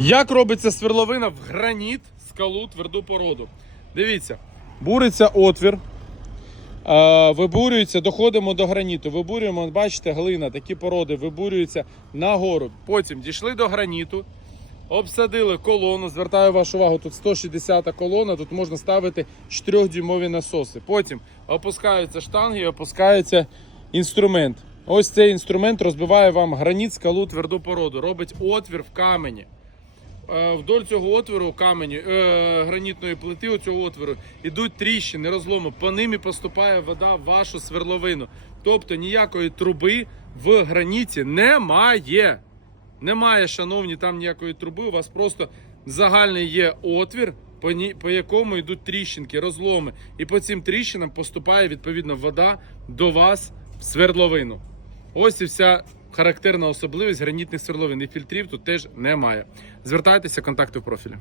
Як робиться сверловина в граніт, скалу, тверду породу? Дивіться, буриться отвір, вибурюється, доходимо до граніту. Вибурюємо, бачите, глина, такі породи вибурюються нагору. Потім дійшли до граніту, обсадили колону. Звертаю вашу увагу, тут 160 колона, тут можна ставити 4-дюймові насоси. Потім опускаються штанги і опускається інструмент. Ось цей інструмент розбиває вам граніт, скалу, тверду породу, робить отвір в камені. Е, Вдоль цього отвору камені, е, гранітної плити, у цього отвору, ідуть тріщини, розломи. По ним і поступає вода в вашу сверловину. Тобто ніякої труби в граніті немає. Немає, шановні, там ніякої труби. У вас просто загальний є отвір, по, ні- по якому йдуть тріщинки, розломи. І по цим тріщинам поступає відповідно вода до вас в свердловину. Ось і вся характерна особливість гранітних сверловин. І фільтрів тут теж немає. Звертайтеся, контакти в профілі.